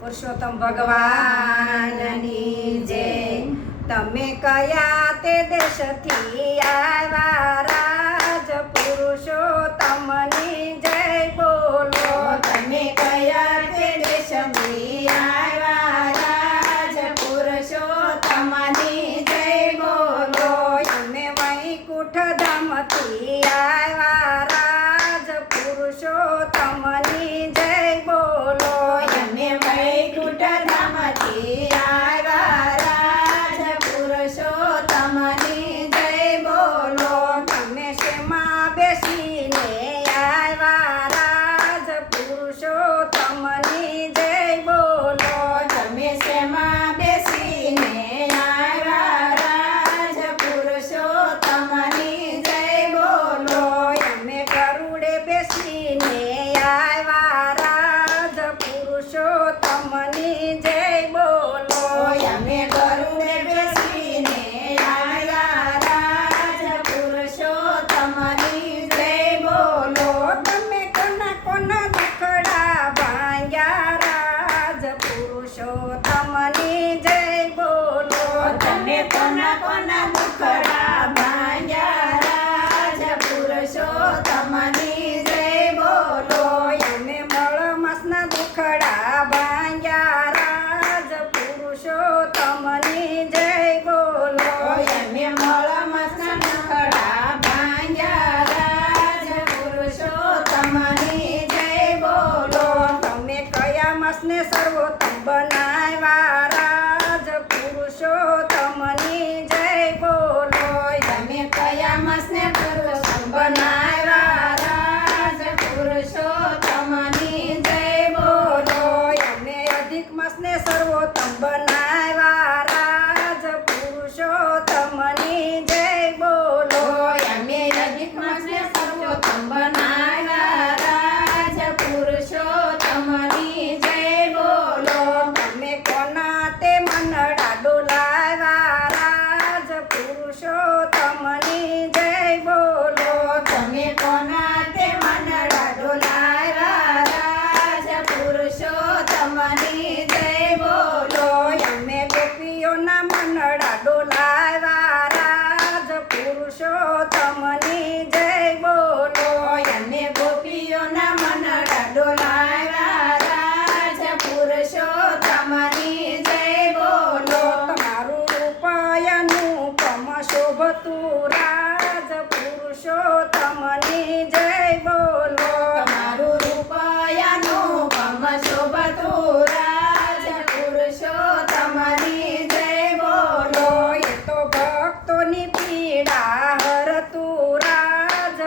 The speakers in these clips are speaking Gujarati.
પુરુષોત્તમ ભગવાનની જય। તમે કયા તે દેશથી આવ્યા રાજ પુરુષોત્તમની જય બોલો। તમે કયા તે દેશથી આવ્યા રાજ પુરુષોત્તમની જય બોલો। અમે વૈકુંઠ ધામથી આવ્યા રાજ પુરુષોત્તમની જય બોલો। અમે વૈકુંઠ ધામથી આવ્યા રાજ પુરુષોત્તમની જય બોલો। તમે શેમાં બેસીને આવ્યા રાજ પુરુષોત્તમની જય બોલો। તમે શેમાં બેસીને આવ્યા રાજ પુરુષોત્તમની જય બોલો। અમે ગરુડે બેસીને આવ્યા રાજ પુરુષોત્તમની જય બોલો। અમે ગરુડે બેસીને આવ્યા રાજ પુરુષોત્તમની જય બોલો। તમે કોના કોના દુખડા ભાંગ્યા રાજ પુરુષોત્તમની જય બોલો। તમે કોના કોના દુખડા ભાંગ્યા રાજ પુરુષોત્તમની જય બોલો। અમે મળમાસના દુખડા ભાંગ્યા રાજ પુરુષોત્તમની જય બોલો। અમે મળમસના દુખડા ભાંગ્યા રાજ પુરુષોત્તમની જય બોલો। તમે કયા માસને સર્વોત્તમ બનાવ્યા રાજ પુરુષોત્તમની જય બોલો। તમે કયા માસને પુરુષોત્તમ બનાવ્યા રાજ પુરુષોત્તમની જય બોલો। અમે અધિક માસને સર્વોત્તમ બનાવ્યા રાજ પુરુષોત્તમની જય બોલો। અમે અધિક માસને સર્વોત્તમ બનાવ્યા રાજ પુરુષોત્તમની જય બોલો। તમે કોના તે મનડા ડોલાવ્યા રાજ પુરુષોત્તમની જય બોલો। તમે કોના તે મનડા ડોલાવ્યા રાજ પુરુષોત્તમની જય બોલો। અમે ગોપીઓના મનડા ડોલાવ્યા રાજ પુરુષોત્તમની જય બોલો। અમે ગોપીઓના મનડા ડોલાવ્યા રાજ પુરુષોત્તમની જય બોલો। તમારું રૂપયનું કમ શોભતું રાજ પુરુષોત્તમની જય બોલો। તમારું રૂપયાનું કમ શોભતું રાજ પુરુષોત્તમની જય બોલો। એ તો ભક્તોની પીડા હરતું રાજ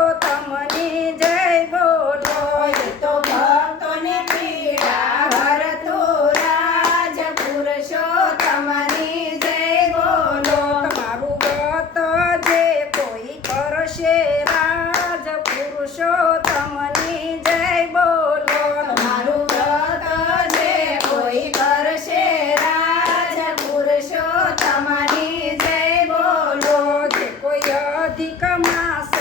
પુરુષોત્તમની જય બોલો। એ તો ભક્તોની પીડા હરતું રાજ પુરુષોત્તમની જય બોલો। તમારું વ્રત જે કોઈ કરશે રાજ પુરુષોત્તમની જય બોલો। તમારું વ્રત જે કોઈ કરશે રાજ પુરુષોત્તમની જય બોલો। જે કોઈ અધિક માસ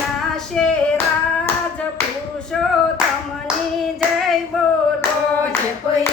નાશે રાજ પુરુષોત્તમની જય બોલો। જે કોઈ